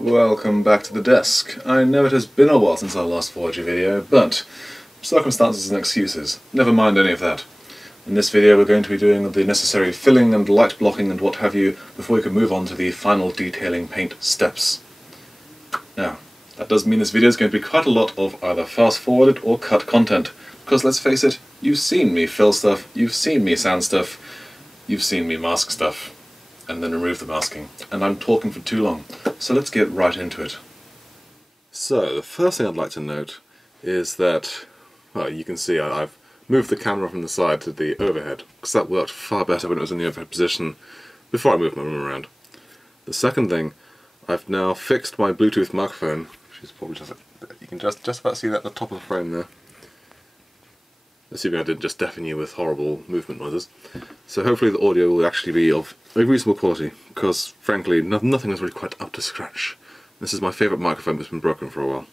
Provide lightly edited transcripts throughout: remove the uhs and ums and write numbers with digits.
Welcome back to the desk. I know it has been a while since our last Voyager video, but circumstances and excuses, never mind any of that. In this video we're going to be doing the necessary filling and light blocking and what have you before we can move on to the final detailing paint steps. Now, that does mean this video is going to be quite a lot of either fast-forwarded or cut content, because let's face it, you've seen me fill stuff, you've seen me sand stuff, you've seen me mask stuff, and then remove the masking, and I'm talking for too long, so let's get right into it. So, the first thing I'd like to note is that, well, you can see I've moved the camera from the side to the overhead, because that worked far better when it was in the overhead position before I moved my room around. The second thing, I've now fixed my Bluetooth microphone, which is probably just, you can just about see that at the top of the frame there. Assuming I didn't just deafen you with horrible movement noises. So hopefully the audio will actually be of a reasonable quality, because frankly nothing is really quite up to scratch. This is my favourite microphone that's been broken for a while.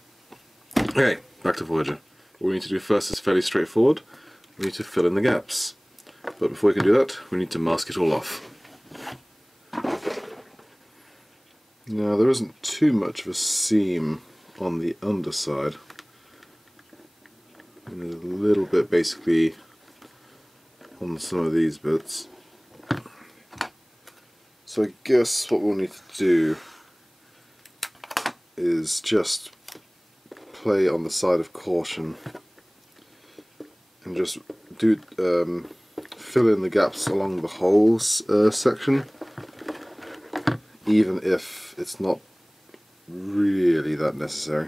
Okay, back to Voyager. What we need to do first is fairly straightforward. We need to fill in the gaps. But before we can do that, we need to mask it all off. Now there isn't too much of a seam on the underside. And there's a little bit basically on some of these bits. So I guess what we'll need to do is just play on the side of caution and just do fill in the gaps along the holes section, even if it's not really that necessary.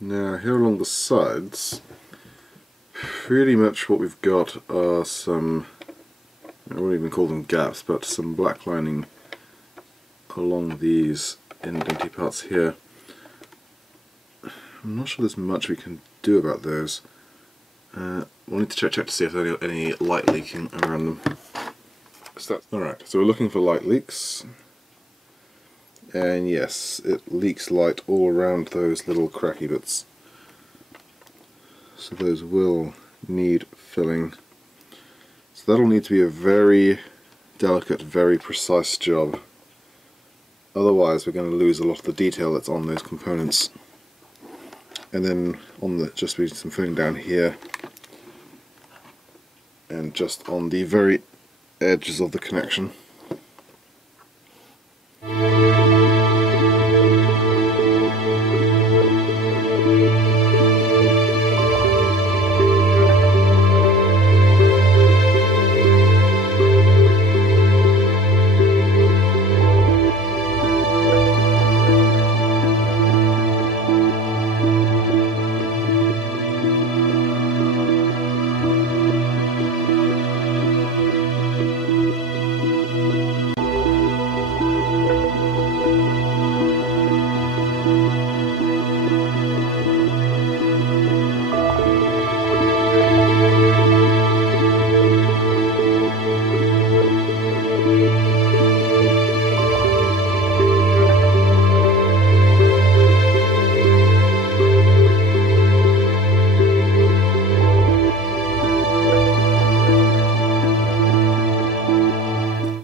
Now here along the sides, pretty much what we've got are some, I won't even call them gaps, but some black lining along these indenty parts here. I'm not sure there's much we can do about those. We'll need to check to see if there's any light leaking around them. Alright, so we're looking for light leaks. And yes, it leaks light all around those little cracky bits. So those will need filling. So that'll need to be a very delicate, very precise job. Otherwise we're going to lose a lot of the detail that's on those components. And then on the, just be some filling down here. And just on the very edges of the connection.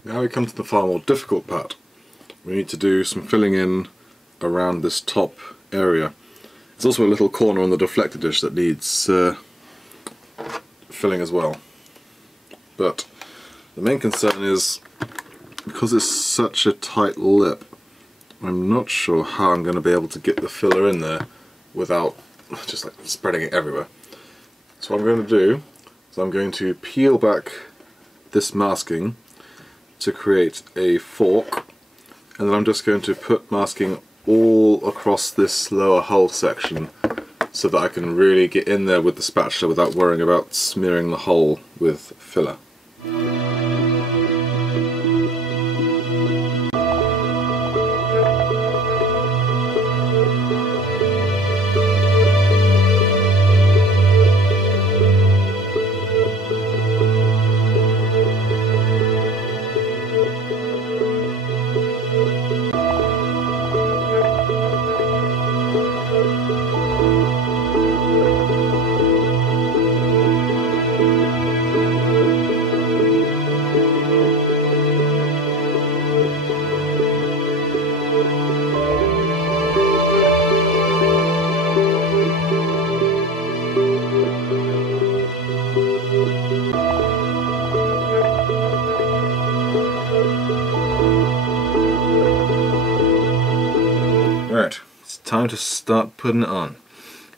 Now we come to the far more difficult part. We need to do some filling in around this top area. There's also a little corner on the deflector dish that needs filling as well. But the main concern is, because it's such a tight lip, I'm not sure how I'm going to be able to get the filler in there without just like spreading it everywhere. So what I'm going to do is I'm going to peel back this masking to create a fork, and then I'm just going to put masking all across this lower hull section so that I can really get in there with the spatula without worrying about smearing the hull with filler. Right, it's time to start putting it on.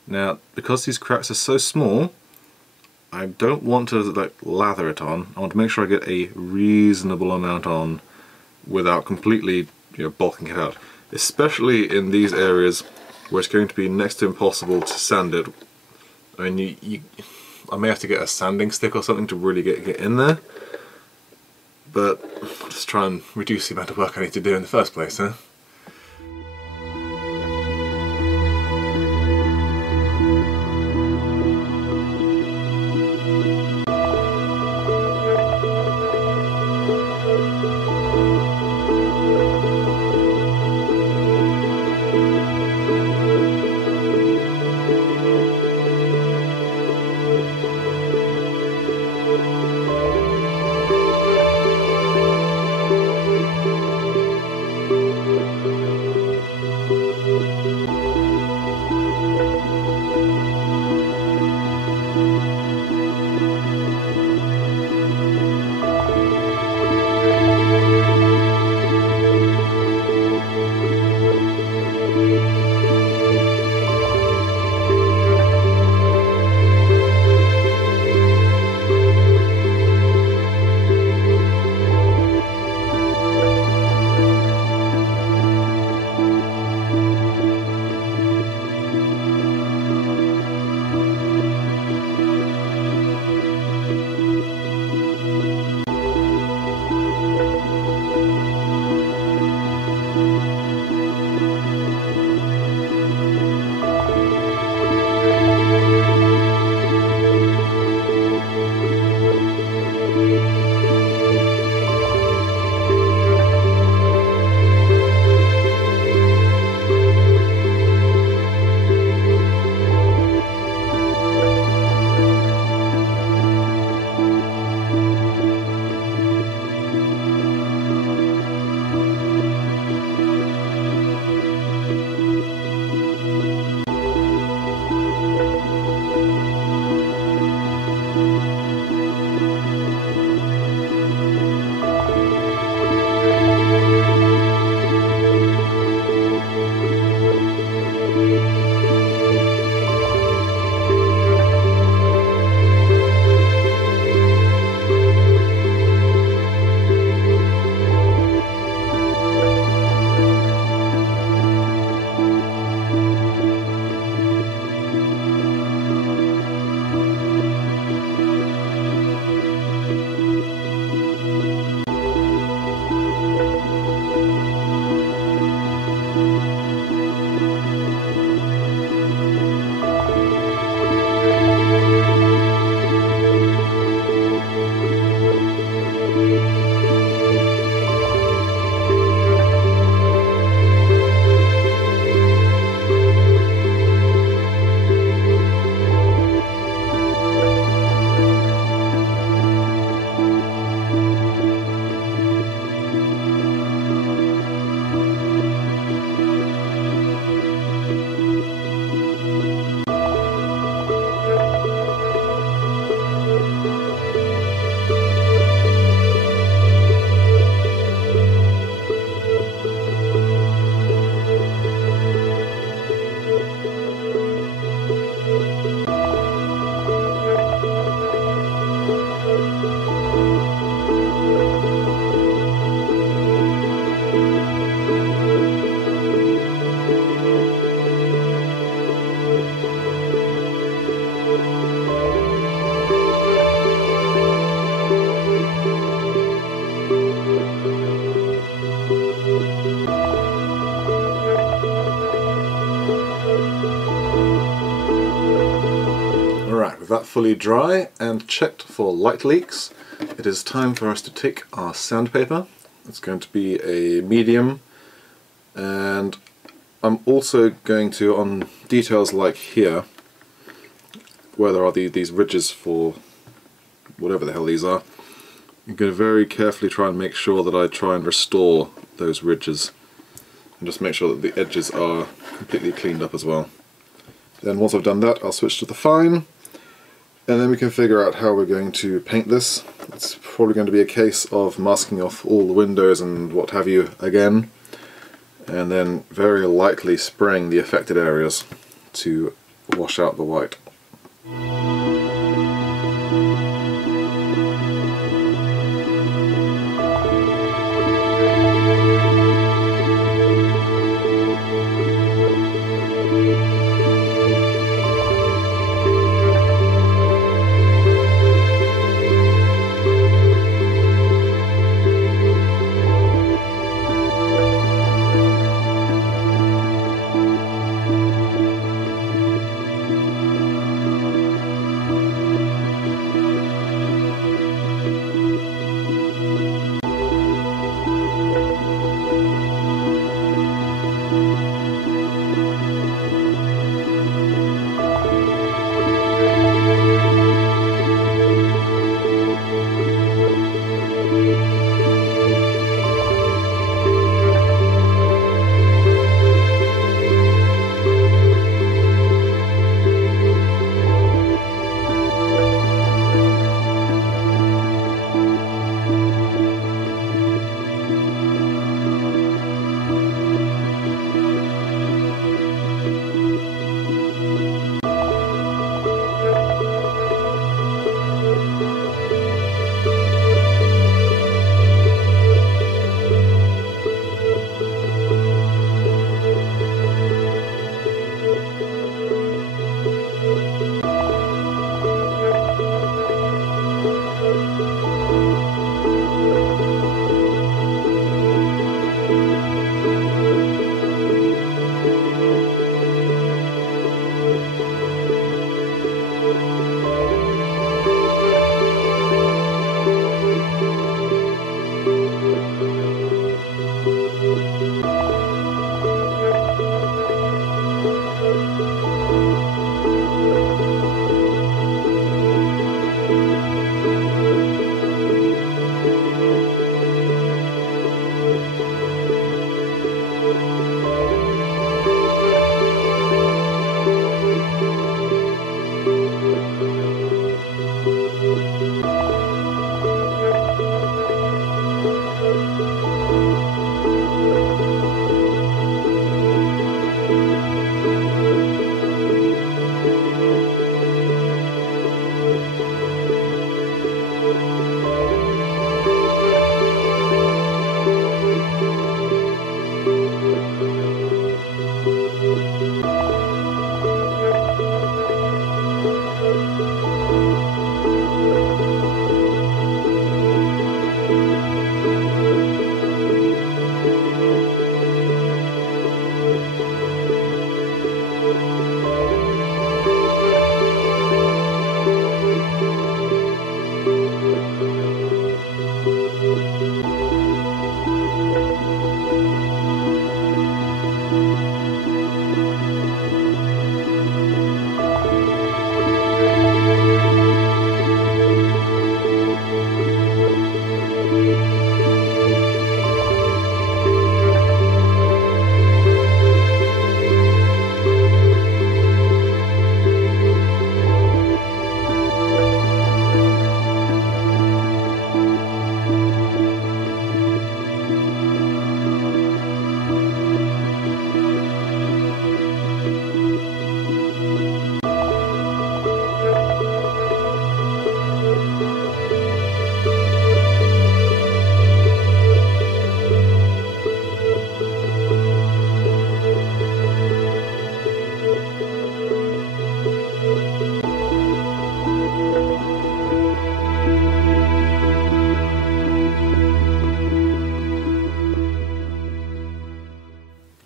Now, because these cracks are so small, I don't want to like lather it on. I want to make sure I get a reasonable amount on without completely, bulking it out. Especially in these areas where it's going to be next to impossible to sand it. I mean, I may have to get a sanding stick or something to really get in there. But I'll just try and reduce the amount of work I need to do in the first place, huh? With that fully dry and checked for light leaks, it is time for us to take our sandpaper. It's going to be a medium, and I'm also going to, on details like here, where there are these ridges for whatever the hell these are, I'm going to very carefully try and make sure that I try and restore those ridges and just make sure that the edges are completely cleaned up as well. Then once I've done that, I'll switch to the fine, and then we can figure out how we're going to paint this. It's probably going to be a case of masking off all the windows and what have you again, and then very lightly spraying the affected areas to wash out the white.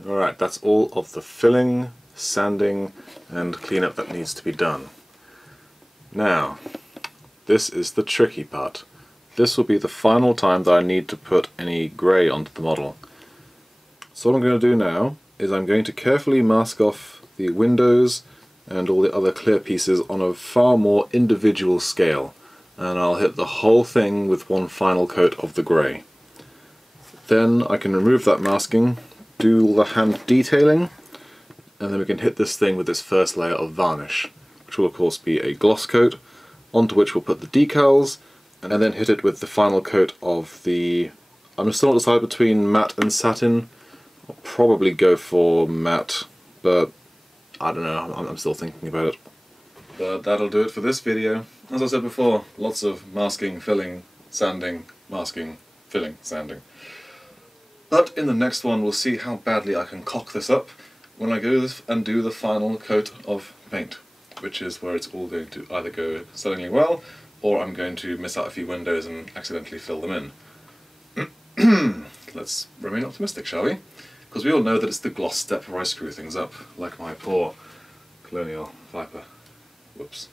Alright, that's all of the filling, sanding and cleanup that needs to be done. Now, this is the tricky part. This will be the final time that I need to put any grey onto the model. So what I'm going to do now is I'm going to carefully mask off the windows and all the other clear pieces on a far more individual scale, and I'll hit the whole thing with one final coat of the grey. Then I can remove that masking, do all the hand detailing, and then we can hit this thing with this first layer of varnish, which will of course be a gloss coat, onto which we'll put the decals, and then hit it with the final coat of the... I'm still not decided between matte and satin. I'll probably go for matte, but I don't know, I'm still thinking about it. But that'll do it for this video. As I said before, lots of masking, filling, sanding, masking, filling, sanding. But in the next one we'll see how badly I can cock this up when I go and do the final coat of paint, which is where it's all going to either go stunningly well, or I'm going to miss out a few windows and accidentally fill them in. Let's remain optimistic, shall we? Because we all know that it's the gloss step where I screw things up, like my poor Colonial Viper. Whoops.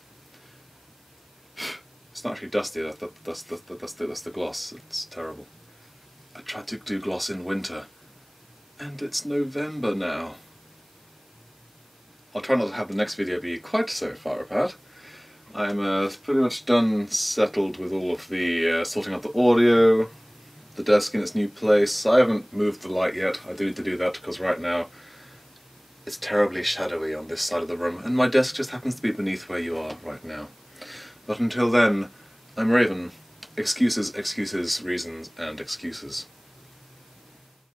It's not actually dusty, that's the gloss. It's terrible. I tried to do gloss in winter, and it's November now. I'll try not to have the next video be quite so far apart. I'm pretty much done settled with all of the sorting out the audio, the desk in its new place. I haven't moved the light yet. I do need to do that because right now it's terribly shadowy on this side of the room, and my desk just happens to be beneath where you are right now. But until then, I'm Raven. Excuses, excuses, reasons, and excuses.